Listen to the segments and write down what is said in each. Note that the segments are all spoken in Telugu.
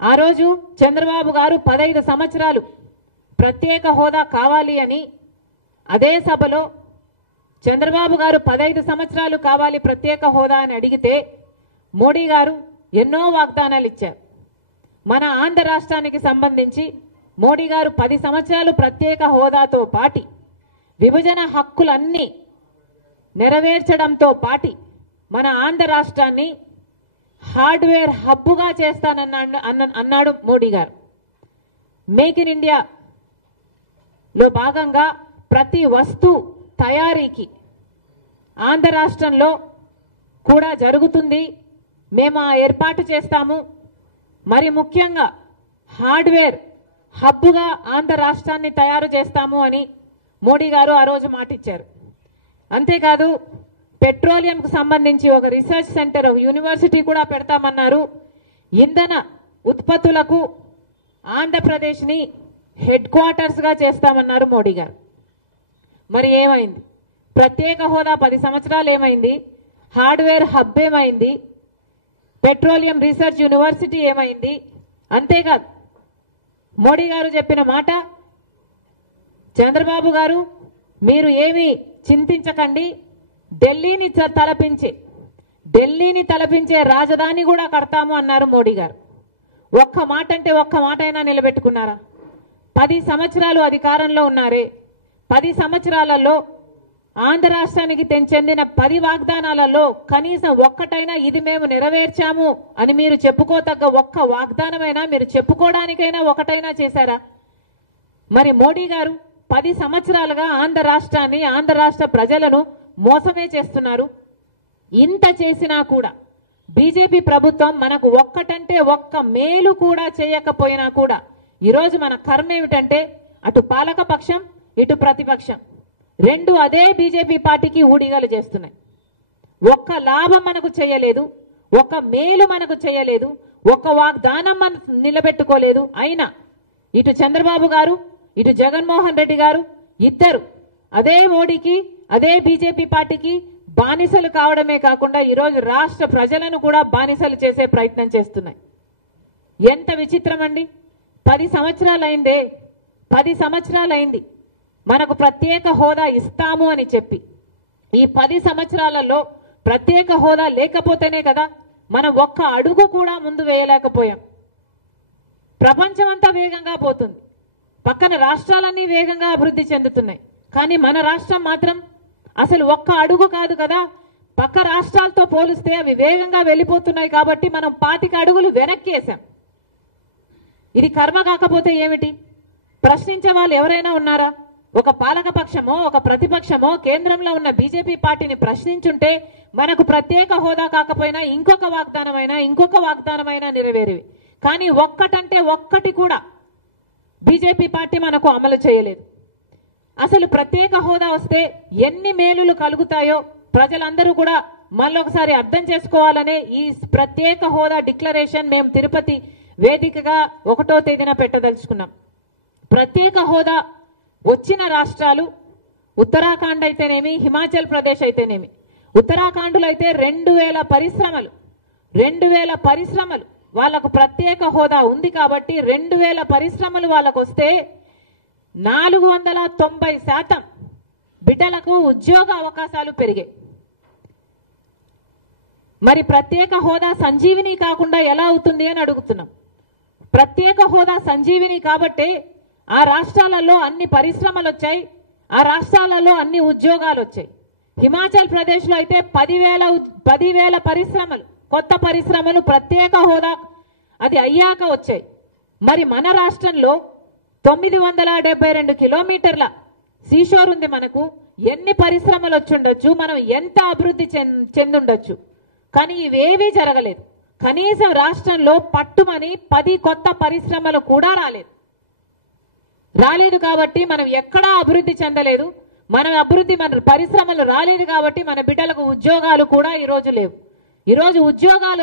ఆ రోజు చంద్రబాబు గారు 15 సంవత్సరాలు ప్రత్యేక హోదా కావాలి అని అదే సభలో చంద్రబాబు గారు 15 సంవత్సరాలు కావాలి ప్రత్యేక హోదా అని అడిగితే మోడీ గారు ఎన్నో వాగ్దానాలు ఇచ్చారు. మన ఆంధ్ర రాష్ట్రానికి సంబంధించి మోడీ గారు 10 సంవత్సరాలు ప్రత్యేక హోదాతో పాటి విభజన హక్కులన్నీ నెరవేర్చడంతో పాటి మన ఆంధ్ర రాష్ట్రాన్ని హార్డ్వేర్ హబ్బుగా చేస్తానన్నాడు మోడీ గారు. మేక్ ఇన్ ఇండియాలో భాగంగా ప్రతి వస్తువు తయారీకి ఆంధ్ర రాష్ట్రంలో కూడా జరుగుతుంది. మేము ఏర్పాటు చేస్తాము. మరి ముఖ్యంగా హార్డ్వేర్ హబ్బుగా ఆంధ్ర రాష్ట్రాన్ని తయారు చేస్తాము అని మోడీ గారు ఆ రోజు మాటిచ్చారు. అంతేకాదు పెట్రోలియంకు సంబంధించి ఒక రీసెర్చ్ సెంటర్ యూనివర్సిటీ కూడా పెడతామన్నారు. ఇంధన ఉత్పత్తులకు ఆంధ్రప్రదేశ్ని హెడ్ క్వార్టర్స్గా చేస్తామన్నారు మోడీ గారు. మరి ఏమైంది? ప్రత్యేక హోదా 10 సంవత్సరాలు ఏమైంది? హార్డ్వేర్ హబ్ ఏమైంది? పెట్రోలియం రీసెర్చ్ యూనివర్సిటీ ఏమైంది? అంతేకాదు మోడీ గారు చెప్పిన మాట, చంద్రబాబు గారు మీరు ఏమీ చింతించకండి, ఢిల్లీని తలపించే రాజధాని కూడా కడతాము అన్నారు మోడీ గారు. ఒక్క మాట అంటే ఒక్క మాట అయినా నిలబెట్టుకున్నారా? 10 సంవత్సరాలు అధికారంలో ఉన్నారే. 10 సంవత్సరాలలో ఆంధ్ర రాష్ట్రానికి చెందిన 10 వాగ్దానాలలో కనీసం ఒక్కటైనా ఇది మేము నెరవేర్చాము అని మీరు చెప్పుకోతగ్గ ఒక్క వాగ్దానమైనా మీరు చెప్పుకోవడానికైనా ఒకటైనా చేశారా? మరి మోడీ గారు 10 సంవత్సరాలుగా ఆంధ్ర రాష్ట్రాన్ని, ఆంధ్ర రాష్ట్ర ప్రజలను మోసమే చేస్తున్నారు. ఇంత చేసినా కూడా బీజేపీ ప్రభుత్వం మనకు ఒక్కటంటే ఒక్క మేలు కూడా చేయకపోయినా కూడా ఈరోజు మన కర్మ ఏమిటంటే అటు పాలకపక్షం ఇటు ప్రతిపక్షం రెండు అదే బీజేపీ పార్టీకి ఊడిగలు చేస్తున్నాయి. ఒక్క లాభం మనకు చేయలేదు, ఒక్క మేలు మనకు చేయలేదు, ఒక్క వాగ్దానం మనం నిలబెట్టుకోలేదు. అయినా ఇటు చంద్రబాబు గారు ఇటు జగన్మోహన్ రెడ్డి గారు ఇద్దరు అదే మోడీకి అదే బీజేపీ పార్టీకి బానిసలు కావడమే కాకుండా ఈరోజు రాష్ట్ర ప్రజలను కూడా బానిసలు చేసే ప్రయత్నం చేస్తున్నాయి. ఎంత విచిత్రం అండి! 10 సంవత్సరాలైందే, 10 సంవత్సరాలైంది మనకు ప్రత్యేక హోదా ఇస్తాము అని చెప్పి. ఈ 10 సంవత్సరాలలో ప్రత్యేక హోదా లేకపోతేనే కదా మనం ఒక్క అడుగు కూడా ముందు వేయలేకపోయాం. ప్రపంచం అంతా వేగంగా పోతుంది, పక్కన రాష్ట్రాలన్నీ వేగంగా అభివృద్ధి చెందుతున్నాయి. కానీ మన రాష్ట్రం మాత్రం అసలు ఒక్క అడుగు కాదు కదా, పక్క రాష్ట్రాలతో పోలిస్తే అవి వేగంగా వెళ్ళిపోతున్నాయి కాబట్టి మనం 25 అడుగులు వెనక్కి వేసాం. ఇది కర్మ కాకపోతే ఏమిటి? ప్రశ్నించే వాళ్ళు ఎవరైనా ఉన్నారా? ఒక పాలక పక్షమో ఒక ప్రతిపక్షమో కేంద్రంలో ఉన్న బీజేపీ పార్టీని ప్రశ్నించుంటే మనకు ప్రత్యేక హోదా కాకపోయినా ఇంకొక వాగ్దానమైనా నెరవేరేవి. కానీ ఒక్కటంటే ఒక్కటి కూడా బీజేపీ పార్టీ మనకు అమలు చేయలేదు. అసలు ప్రత్యేక హోదా వస్తే ఎన్ని మేలులు కలుగుతాయో ప్రజలందరూ కూడా మళ్ళొకసారి అర్థం చేసుకోవాలనే ఈ ప్రత్యేక హోదా డిక్లరేషన్ మేము తిరుపతి వేదికగా 1వ తేదీన పెట్టదలుచుకున్నాం. ప్రత్యేక హోదా వచ్చిన రాష్ట్రాలు ఉత్తరాఖండ్ అయితేనేమి, హిమాచల్ ప్రదేశ్ అయితేనేమి. ఉత్తరాఖండ్లో అయితే 2000 పరిశ్రమలు వాళ్ళకు ప్రత్యేక హోదా ఉంది కాబట్టి 2000 పరిశ్రమలు వాళ్ళకు వస్తే 490% బిడ్డలకు ఉద్యోగ అవకాశాలు పెరిగాయి. మరి ప్రత్యేక హోదా సంజీవిని కాకుండా ఎలా అవుతుంది అని అడుగుతున్నాం. ప్రత్యేక హోదా సంజీవిని కాబట్టి ఆ రాష్ట్రాలలో అన్ని పరిశ్రమలు వచ్చాయి, ఆ రాష్ట్రాలలో అన్ని ఉద్యోగాలు వచ్చాయి. హిమాచల్ ప్రదేశ్లో అయితే 10,000 పరిశ్రమలు, కొత్త పరిశ్రమలు ప్రత్యేక హోదా అది అయ్యాక వచ్చాయి. మరి మన రాష్ట్రంలో 972 కిలోమీటర్ల సీషోర్ ఉంది. మనకు ఎన్ని పరిశ్రమలు వచ్చుండొచ్చు, మనం ఎంత అభివృద్ధి చెందుండొచ్చు. కానీ ఇవేవీ జరగలేదు. కనీసం రాష్ట్రంలో పట్టుమని 10 కొత్త పరిశ్రమలు కూడా రాలేదు కాబట్టి మనం ఎక్కడా అభివృద్ధి చెందలేదు. మన పరిశ్రమలు రాలేదు కాబట్టి మన బిడ్డలకు ఉద్యోగాలు కూడా ఈరోజు లేవు. ఈరోజు ఉద్యోగాల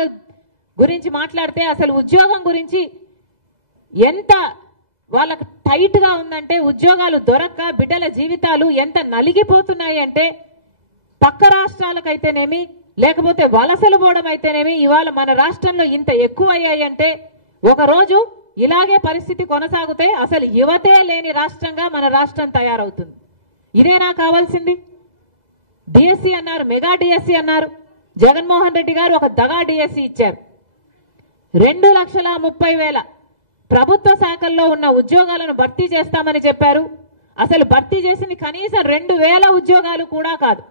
గురించి మాట్లాడితే అసలు ఉద్యోగం గురించి ఎంత వాళ్ళకు టైట్ గా ఉందంటే, ఉద్యోగాలు దొరక్క బిడ్డల జీవితాలు ఎంత నలిగిపోతున్నాయి అంటే, పక్క రాష్ట్రాలకైతేనేమి లేకపోతే వలసలు పోవడం అయితేనేమి ఇవాళ మన రాష్ట్రంలో ఇంత ఎక్కువ అయ్యాయి అంటే ఒక రోజు ఇలాగే పరిస్థితి కొనసాగితే అసలు యువతే లేని రాష్ట్రంగా మన రాష్ట్రం తయారవుతుంది. ఇదేనా కావాల్సింది? డిఎస్సి అన్నారు, మెగా డిఎస్సి అన్నారు. జగన్మోహన్ రెడ్డి గారు ఒక దగా డిఎస్సి ఇచ్చారు. 2,30,000 ప్రభుత్వ శాఖల్లో ఉన్న ఉద్యోగాలను భర్తీ చేస్తామని చెప్పారు. అసలు భర్తీ చేసింది కనీసం 2,000 ఉద్యోగాలు కూడా కాదు.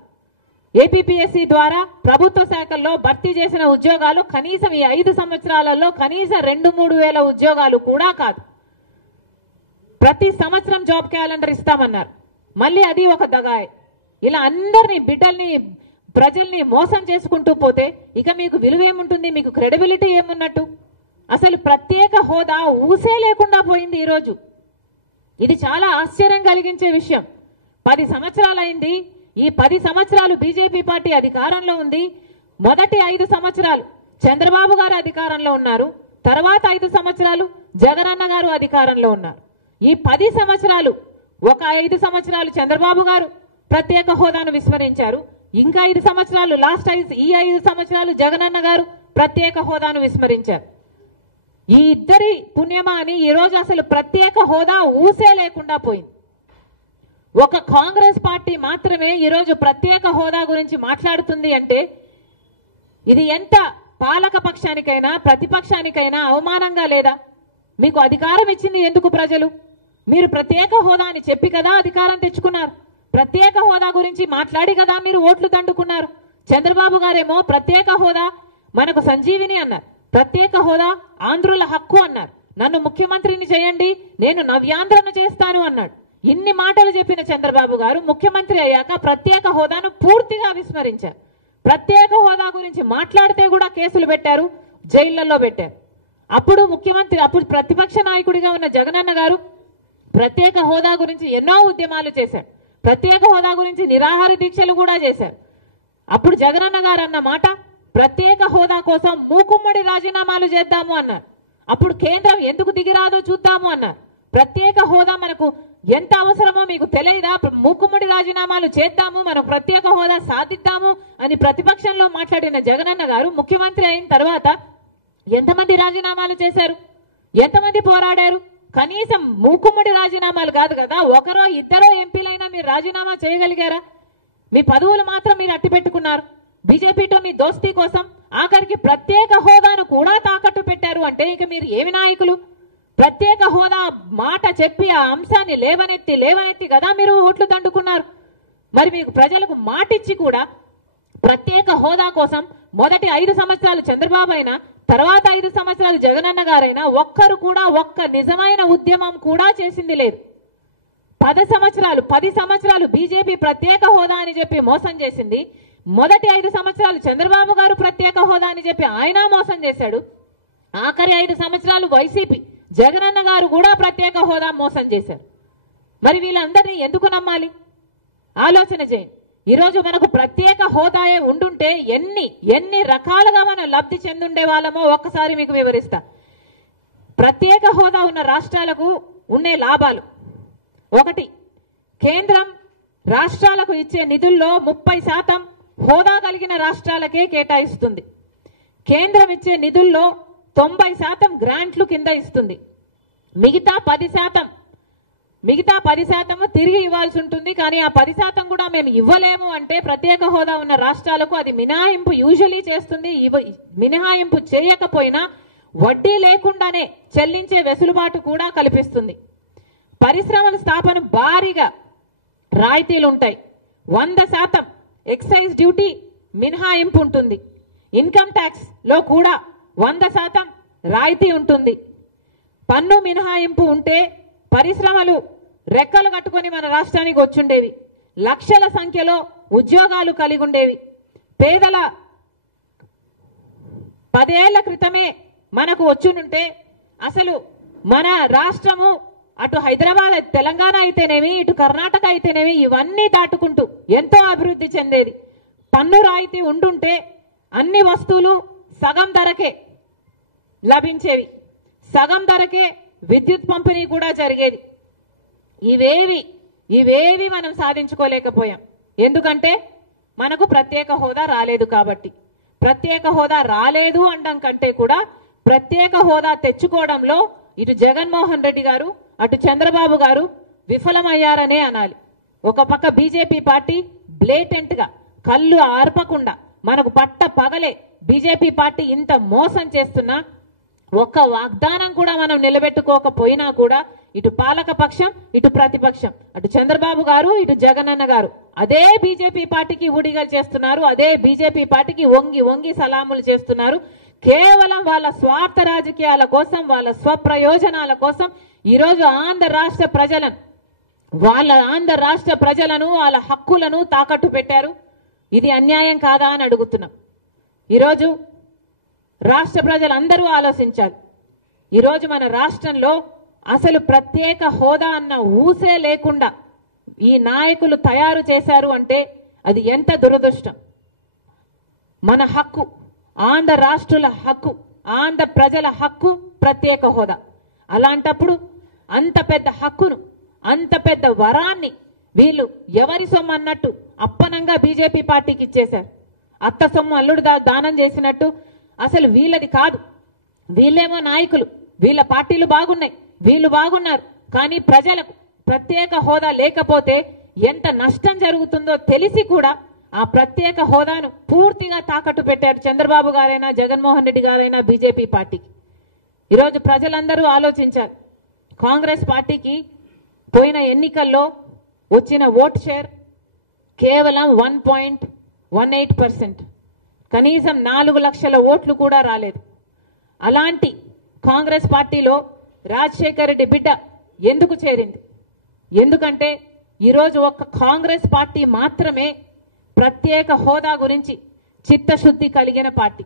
ఏపీపీఎస్సీ ద్వారా ప్రభుత్వ శాఖల్లో భర్తీ చేసిన ఉద్యోగాలు కనీసం ఈ 5 సంవత్సరాలలో కనీసం 2-3 వేల ఉద్యోగాలు కూడా కాదు. ప్రతి సంవత్సరం జాబ్ క్యాలెండర్ ఇస్తామన్నారు. మళ్ళీ అది ఒక దగాయే. ఇలా అందరినీ, బిడ్డల్ని, ప్రజల్ని మోసం చేసుకుంటూ పోతే ఇక మీకు విలువేముంటుంది? మీకు క్రెడిబిలిటీ ఏమున్నట్టు? అసలు ప్రత్యేక హోదా ఊసే లేకుండా పోయింది ఈరోజు. ఇది చాలా ఆశ్చర్యం కలిగించే విషయం. 10 సంవత్సరాలైంది. ఈ 10 సంవత్సరాలు బీజేపీ పార్టీ అధికారంలో ఉంది. మొదటి 5 సంవత్సరాలు చంద్రబాబు గారు అధికారంలో ఉన్నారు. తర్వాత 5 సంవత్సరాలు జగనన్న గారు అధికారంలో ఉన్నారు. ఈ 10 సంవత్సరాలు, ఒక 5 సంవత్సరాలు చంద్రబాబు గారు ప్రత్యేక హోదాను విస్మరించారు. ఇంకా 5 సంవత్సరాలు, ఈ 5 సంవత్సరాలు జగనన్న గారు ప్రత్యేక హోదాను విస్మరించారు. ఈ ఇద్దరి పుణ్యమా అని ఈ రోజు అసలు ప్రత్యేక హోదా ఊసే లేకుండా పోయింది. ఒక కాంగ్రెస్ పార్టీ మాత్రమే ఈరోజు ప్రత్యేక హోదా గురించి మాట్లాడుతుంది అంటే ఇది ఎంత పాలక పక్షానికైనా ప్రతిపక్షానికైనా అవమానంగా లేదా? మీకు అధికారం ఇచ్చింది ఎందుకు ప్రజలు? మీరు ప్రత్యేక హోదా అని చెప్పి కదా అధికారం తెచ్చుకున్నారు. ప్రత్యేక హోదా గురించి మాట్లాడి కదా మీరు ఓట్లు దండుకున్నారు. చంద్రబాబు గారేమో ప్రత్యేక హోదా మనకు సంజీవిని అన్నారు. ప్రత్యేక హోదా ఆంధ్రుల హక్కు అన్నారు. నన్ను ముఖ్యమంత్రిని చేయండి, నేను నవ్యాంధ్రను చేస్తాను అన్నాడు. ఇన్ని మాటలు చెప్పిన చంద్రబాబు గారు ముఖ్యమంత్రి అయ్యాక ప్రత్యేక హోదాను పూర్తిగా విస్మరించారు. ప్రత్యేక హోదా గురించి మాట్లాడితే కూడా కేసులు పెట్టారు, జైళ్లలో పెట్టారు. అప్పుడు ప్రతిపక్ష నాయకుడిగా ఉన్న జగనన్న గారు ప్రత్యేక హోదా గురించి ఎన్నో ఉద్యమాలు చేశారు. ప్రత్యేక హోదా గురించి నిరాహార దీక్షలు కూడా చేశారు. అప్పుడు జగనన్న గారు అన్న మాట, ప్రత్యేక హోదా కోసం మూకుమ్మడి రాజీనామాలు చేద్దాము అన్నారు. అప్పుడు కేంద్రం ఎందుకు దిగిరాదో చూద్దాము అన్నారు. ప్రత్యేక హోదా మనకు ఎంత అవసరమో మీకు తెలియదా? మూకుమ్మడి రాజీనామాలు చేద్దాము, మనం ప్రత్యేక హోదా సాధిద్దాము అని ప్రతిపక్షంలో మాట్లాడిన జగనన్న గారు ముఖ్యమంత్రి అయిన తర్వాత ఎంతమంది రాజీనామాలు చేశారు? ఎంతమంది పోరాడారు? కనీసం మూకుమ్మడి రాజీనామాలు కాదు కదా, ఒకరో ఇద్దరో ఎంపీలైనా మీరు రాజీనామా చేయగలిగారా? మీ పదవులు మాత్రం మీరు అట్టి పెట్టుకున్నారు. బీజేపీతో మీ దోస్తీ కోసం ఆఖరికి ప్రత్యేక హోదాను కూడా తాకట్టు పెట్టారు అంటే ఇక మీరు ఏమి నాయకులు? ప్రత్యేక హోదా మాట చెప్పి ఆ అంశాన్ని లేవనెత్తి కదా మీరు ఓట్లు దండుకున్నారు. మరి మీకు ప్రజలకు మాటిచ్చి కూడా ప్రత్యేక హోదా కోసం మొదటి 5 సంవత్సరాలు చంద్రబాబు అయినా, తర్వాత 5 సంవత్సరాలు జగనన్న గారైనా ఒక్కరు కూడా ఒక్క నిజమైన ఉద్యమం కూడా చేసింది లేదు. 10 సంవత్సరాలు బీజేపీ ప్రత్యేక హోదా అని చెప్పి మోసం చేసింది. మొదటి 5 సంవత్సరాలు చంద్రబాబు గారు ప్రత్యేక హోదా అని చెప్పి ఆయన మోసం చేశాడు. ఆఖరి 5 సంవత్సరాలు వైసీపీ జగనన్న గారు కూడా ప్రత్యేక హోదా మోసం చేశారు. మరి వీళ్ళందరినీ ఎందుకు నమ్మాలి? ఆలోచన చేయండి. ఈరోజు మనకు ప్రత్యేక హోదాయే ఉండుంటే ఎన్ని రకాలుగా మనం లబ్ధి చెందుండే వాళ్ళమో ఒక్కసారి మీకు వివరిస్తా. ప్రత్యేక హోదా ఉన్న రాష్ట్రాలకు ఉండే లాభాలు: 1, కేంద్రం రాష్ట్రాలకు ఇచ్చే నిధుల్లో 30% హోదా కలిగిన రాష్ట్రాలకే కేటాయిస్తుంది. కేంద్రం ఇచ్చే నిధుల్లో 90% గ్రాంట్లు కింద ఇస్తుంది. మిగతా 10% తిరిగి ఇవ్వాల్సి ఉంటుంది. కానీ ఆ 10% కూడా మేము ఇవ్వలేము అంటే ప్రత్యేక హోదా ఉన్న రాష్ట్రాలకు అది మినహాయింపు యూజువలీ చేస్తుంది. మినహాయింపు చేయకపోయినా వడ్డీ లేకుండానే చెల్లించే వెసులుబాటు కూడా కల్పిస్తుంది. పరిశ్రమల స్థాపన భారీగా రాయితీలు ఉంటాయి. 100% ఎక్సైజ్ డ్యూటీ మినహాయింపు ఉంటుంది. ఇన్కమ్ ట్యాక్స్ లో కూడా 100% రాయితీ ఉంటుంది. పన్ను మినహాయింపు ఉంటే పరిశ్రమలు రెక్కలు కట్టుకొని మన రాష్ట్రానికి వచ్చుండేవి. లక్షల సంఖ్యలో ఉద్యోగాలు కలిగి ఉండేవి. పేదల 10 ఏళ్ల క్రితమే మనకు వచ్చునుంటే అసలు మన రాష్ట్రము అటు హైదరాబాద్, తెలంగాణ అయితేనేమి, ఇటు కర్ణాటక అయితేనేమి ఇవన్నీ దాటుకుంటూ ఎంతో అభివృద్ధి చెందేది. పన్ను రాయితీ ఉండుంటే అన్ని వస్తువులు సగం ధరకే లభించేవి. సగం ధరకే విద్యుత్ పంపిణీ కూడా జరిగేది. ఇవేవి మనం సాధించుకోలేకపోయాం. ఎందుకంటే మనకు ప్రత్యేక హోదా రాలేదు కాబట్టి. ప్రత్యేక హోదా రాలేదు అనడం కంటే కూడా ప్రత్యేక హోదా తెచ్చుకోవడంలో ఇటు జగన్మోహన్ రెడ్డి గారు అటు చంద్రబాబు గారు విఫలమయ్యారనే అనాలి. ఒక పక్క బీజేపీ పార్టీ బ్లేటెంట్ గా కళ్ళు ఆర్పకుండా మనకు పట్ట పగలే బీజేపీ పార్టీ ఇంత మోసం చేస్తున్నా ఒక్క వాగ్దానం కూడా మనం నిలబెట్టుకోకపోయినా కూడా ఇటు పాలక పక్షం ఇటు ప్రతిపక్షం అటు చంద్రబాబు గారు ఇటు జగనన్న గారు అదే బీజేపీ పార్టీకి ఊడిగలు చేస్తున్నారు. అదే బీజేపీ పార్టీకి వంగి వంగి సలాములు చేస్తున్నారు. కేవలం వాళ్ళ స్వార్థ రాజకీయాల కోసం వాళ్ళ స్వప్రయోజనాల కోసం ఈరోజు ఆంధ్ర రాష్ట్ర ప్రజలను వాళ్ళ హక్కులను తాకట్టు పెట్టారు. ఇది అన్యాయం కాదా అని అడుగుతున్నాం. ఈరోజు రాష్ట్ర ప్రజలందరూ ఆలోచించాలి. ఈరోజు మన రాష్ట్రంలో అసలు ప్రత్యేక హోదా అన్న ఊసే లేకుండా ఈ నాయకులు తయారు చేశారు అంటే అది ఎంత దురదృష్టం. మన హక్కు, ఆంధ్ర రాష్ట్రుల హక్కు, ఆంధ్ర ప్రజల హక్కు ప్రత్యేక హోదా. అలాంటప్పుడు అంత పెద్ద హక్కును, అంత పెద్ద వరాన్ని వీళ్ళు ఎవరి సొమ్ము అన్నట్టు అప్పనంగా బీజేపీ పార్టీకి ఇచ్చేశారు. అత్త సొమ్ము అల్లుడు దానం చేసినట్టు అసలు వీళ్ళది కాదు. వీళ్ళేమో నాయకులు, వీళ్ళ పార్టీలు బాగున్నాయి, వీళ్ళు బాగున్నారు. కానీ ప్రజలకు ప్రత్యేక హోదా లేకపోతే ఎంత నష్టం జరుగుతుందో తెలిసి కూడా ఆ ప్రత్యేక హోదాను పూర్తిగా తాకట్టు పెట్టారు చంద్రబాబు గారైనా జగన్మోహన్ రెడ్డి గారైనా బీజేపీ పార్టీకి. ఈరోజు ప్రజలందరూ ఆలోచించారు. కాంగ్రెస్ పార్టీకి పోయిన ఎన్నికల్లో వచ్చిన ఓట్ షేర్ కేవలం 1.18%. కనీసం 4 లక్షల ఓట్లు కూడా రాలేదు. అలాంటి కాంగ్రెస్ పార్టీలో రాజశేఖర్ రెడ్డి బిడ్డ ఎందుకు చేరింది? ఎందుకంటే ఈరోజు ఒక్క కాంగ్రెస్ పార్టీ మాత్రమే ప్రత్యేక హోదా గురించి చిత్తశుద్ధి కలిగిన పార్టీ.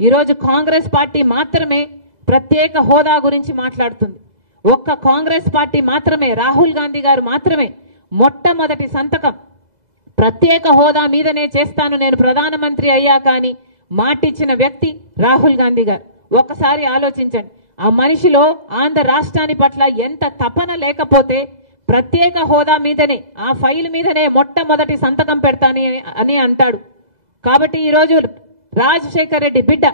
ఈరోజు కాంగ్రెస్ పార్టీ మాత్రమే ప్రత్యేక హోదా గురించి మాట్లాడుతుంది. ఒక్క కాంగ్రెస్ పార్టీ మాత్రమే, రాహుల్ గాంధీ గారు మాత్రమే మొట్టమొదటి సంతకం ప్రత్యేక హోదా మీదనే చేస్తాను నేను ప్రధానమంత్రి అయ్యాక అని మాటిచ్చిన వ్యక్తి రాహుల్ గాంధీ గారు. ఒక్కసారి ఆలోచించండి. ఆ మనిషిలో ఆంధ్ర రాష్ట్రాన్ని పట్ల ఎంత తపన లేకపోతే ప్రత్యేక హోదా మీదనే, ఆ ఫైల్ మీదనే మొట్టమొదటి సంతకం పెడతాని అని అంటాడు. కాబట్టి ఈరోజు రాజశేఖర్ రెడ్డి బిడ్డ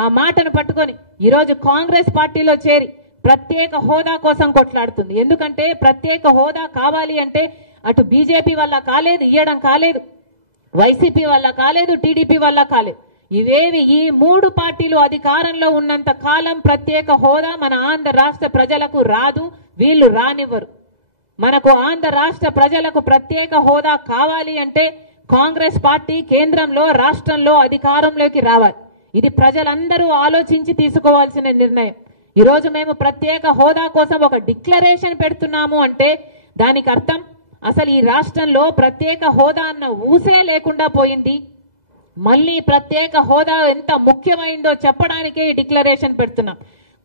ఆ మాటను పట్టుకొని ఈరోజు కాంగ్రెస్ పార్టీలో చేరి ప్రత్యేక హోదా కోసం కొట్లాడుతుంది. ఎందుకంటే ప్రత్యేక హోదా కావాలి అంటే అటు బీజేపీ వల్ల కాలేదు, ఇయ్యడం కాలేదు, వైసీపీ వల్ల కాలేదు, టీడీపీ వల్ల కాలేదు. ఇవేవి ఈ 3 పార్టీలు అధికారంలో ఉన్నంత కాలం ప్రత్యేక హోదా మన ఆంధ్ర రాష్ట్ర ప్రజలకు రాదు, వీళ్ళు రానివ్వరు. మనకు ఆంధ్ర రాష్ట్ర ప్రజలకు ప్రత్యేక హోదా కావాలి అంటే కాంగ్రెస్ పార్టీ కేంద్రంలో రాష్ట్రంలో అధికారంలోకి రావాలి. ఇది ప్రజలందరూ ఆలోచించి తీసుకోవాల్సిన నిర్ణయం. ఈరోజు మేము ప్రత్యేక హోదా కోసం ఒక డిక్లరేషన్ పెడుతున్నాము అంటే దానికి అర్థం అసలు ఈ రాష్ట్రంలో ప్రత్యేక హోదా అన్న ఊసే లేకుండా పోయింది. మళ్ళీ ప్రత్యేక హోదా ఎంత ముఖ్యమైందో చెప్పడానికే ఈ డిక్లరేషన్ పెడుతున్నాం.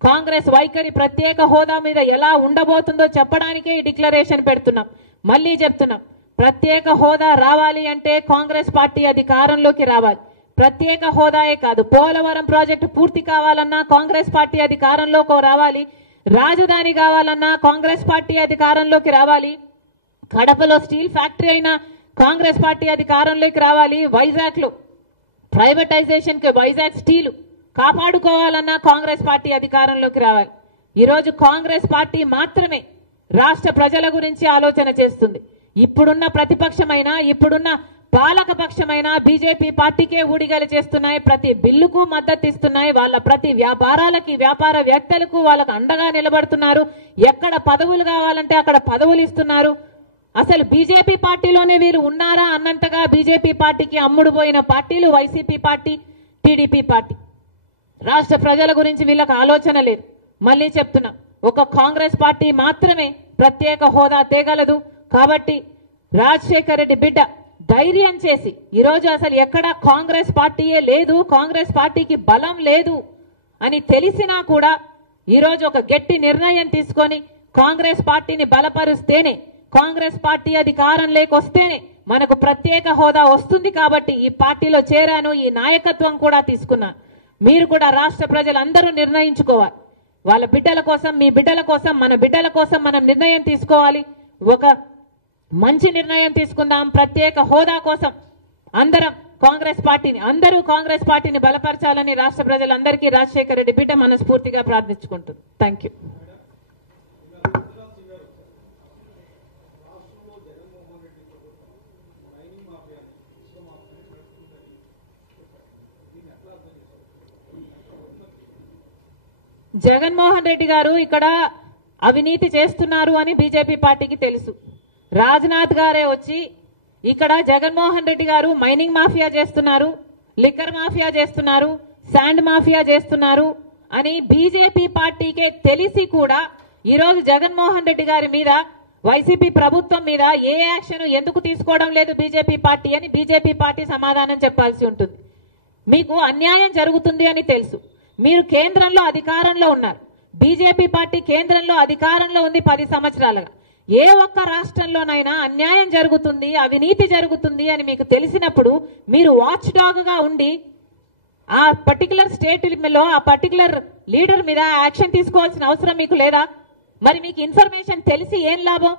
కాంగ్రెస్ వైఖరి ప్రత్యేక హోదా మీద ఎలా ఉండబోతుందో చెప్పడానికే ఈ డిక్లరేషన్ పెడుతున్నాం. మళ్ళీ చెప్తున్నాం, ప్రత్యేక హోదా రావాలి అంటే కాంగ్రెస్ పార్టీ అధికారంలోకి రావాలి. ప్రత్యేక హోదాయే కాదు, పోలవరం ప్రాజెక్టు పూర్తి కావాలన్నా కాంగ్రెస్ పార్టీ అధికారంలోకి రావాలి. రాజధాని కావాలన్నా కాంగ్రెస్ పార్టీ అధికారంలోకి రావాలి. కడపలో స్టీల్ ఫ్యాక్టరీ అయినా కాంగ్రెస్ పార్టీ అధికారంలోకి రావాలి. వైజాగ్ లో ప్రైవేటైజేషన్ కి వైజాగ్ స్టీల్ కాపాడుకోవాలన్నా కాంగ్రెస్ పార్టీ అధికారంలోకి రావాలి. ఈరోజు కాంగ్రెస్ పార్టీ మాత్రమే రాష్ట్ర ప్రజల గురించి ఆలోచన చేస్తుంది. ఇప్పుడున్న ప్రతిపక్షమైనా ఇప్పుడున్న పాలక పక్షమైనా బీజేపీ పార్టీకే ఊడిగలు చేస్తున్నాయి. ప్రతి బిల్లుకు మద్దతు ఇస్తున్నాయి. వాళ్ళ ప్రతి వ్యాపారాలకి, వ్యాపారవేత్తలకు వాళ్ళకు అండగా నిలబడుతున్నారు. ఎక్కడ పదవులు కావాలంటే అక్కడ పదవులు ఇస్తున్నారు. అసలు బీజేపీ పార్టీలోనే వీరు ఉన్నారా అన్నంతగా బీజేపీ పార్టీకి అమ్ముడు పోయిన పార్టీలు వైసీపీ పార్టీ, టీడీపీ పార్టీ. రాష్ట్ర ప్రజల గురించి వీళ్ళకి ఆలోచన లేదు. మళ్ళీ చెప్తున్నా, ఒక కాంగ్రెస్ పార్టీ మాత్రమే ప్రత్యేక హోదా తేగలదు. కాబట్టి రాజశేఖర్ రెడ్డి బిడ్డ ధైర్యం చేసి ఈరోజు అసలు ఎక్కడ కాంగ్రెస్ పార్టీయే లేదు, కాంగ్రెస్ పార్టీకి బలం లేదు అని తెలిసినా కూడా ఈరోజు ఒక గట్టి నిర్ణయం తీసుకొని కాంగ్రెస్ పార్టీని బలపరుస్తేనే, కాంగ్రెస్ పార్టీ అధికారంలోకి వస్తేనే మనకు ప్రత్యేక హోదా వస్తుంది. కాబట్టి ఈ పార్టీలో చేరాను, ఈ నాయకత్వం కూడా తీసుకున్నాను. మీరు కూడా రాష్ట్ర ప్రజలందరూ నిర్ణయించుకోవాలి. వాళ్ళ బిడ్డల కోసం, మీ బిడ్డల కోసం, మన బిడ్డల కోసం మనం నిర్ణయం తీసుకోవాలి. ఒక మంచి నిర్ణయం తీసుకుందాం. ప్రత్యేక హోదా కోసం అందరం కాంగ్రెస్ పార్టీని అందరూ కాంగ్రెస్ పార్టీని బలపరచాలని రాష్ట్ర ప్రజలందరికీ రాజశేఖర రెడ్డి బిడ్డ మనస్ఫూర్తిగా ప్రార్థించుకుంటుంది. Thank you. జగన్మోహన్ రెడ్డి గారు ఇక్కడ అవినీతి చేస్తున్నారు అని బీజేపీ పార్టీకి తెలుసు. రాజ్నాథ్ గారే వచ్చి ఇక్కడ జగన్మోహన్ రెడ్డి గారు మైనింగ్ మాఫియా చేస్తున్నారు, లిక్కర్ మాఫియా చేస్తున్నారు, శాండ్ మాఫియా చేస్తున్నారు అని బీజేపీ పార్టీకే తెలిసి కూడా ఈరోజు జగన్మోహన్ రెడ్డి గారి మీద వైసీపీ ప్రభుత్వం మీద ఏ యాక్షన్ ఎందుకు తీసుకోవడం లేదు బీజేపీ పార్టీ అని బీజేపీ పార్టీ సమాధానం చెప్పాల్సి ఉంటుంది. మీకు అన్యాయం జరుగుతుంది అని తెలుసు. మీరు కేంద్రంలో అధికారంలో ఉన్నారు. బీజేపీ పార్టీ కేంద్రంలో అధికారంలో ఉంది 10 సంవత్సరాలుగా. ఏ ఒక్క రాష్ట్రంలోనైనా అన్యాయం జరుగుతుంది, అవినీతి జరుగుతుంది అని మీకు తెలిసినప్పుడు మీరు వాచ్ డాగ్ గా ఉండి ఆ పర్టికులర్ స్టేట్ లో ఆ పర్టికులర్ లీడర్ మీద యాక్షన్ తీసుకోవాల్సిన అవసరం మీకు లేదా? మరి మీకు ఇన్ఫర్మేషన్ తెలిసి ఏం లాభం?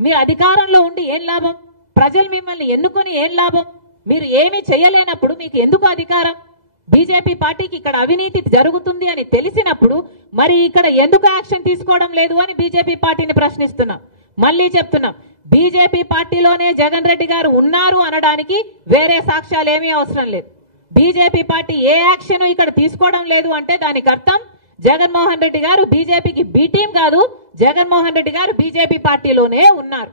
మీరు అధికారంలో ఉండి ఏం లాభం? ప్రజలు మిమ్మల్ని ఎన్నుకొని ఏం లాభం? మీరు ఏమీ చేయలేనప్పుడు మీకు ఎందుకు అధికారం? బీజేపీ పార్టీకి ఇక్కడ అవినీతి జరుగుతుంది అని తెలిసినప్పుడు మరి ఇక్కడ ఎందుకు యాక్షన్ తీసుకోవడం లేదు అని బీజేపీ పార్టీని ప్రశ్నిస్తున్నాం. మళ్ళీ చెప్తున్నాం, బీజేపీ పార్టీలోనే జగన్ రెడ్డి గారు ఉన్నారు అనడానికి వేరే సాక్ష్యాలు ఏమీ అవసరం లేదు. బీజేపీ పార్టీ ఏ యాక్షన్ ఇక్కడ తీసుకోవడం లేదు అంటే దానికి అర్థం జగన్మోహన్ రెడ్డి గారు బీజేపీకి బి టీం కాదు, జగన్మోహన్ రెడ్డి గారు బీజేపీ పార్టీలోనే ఉన్నారు.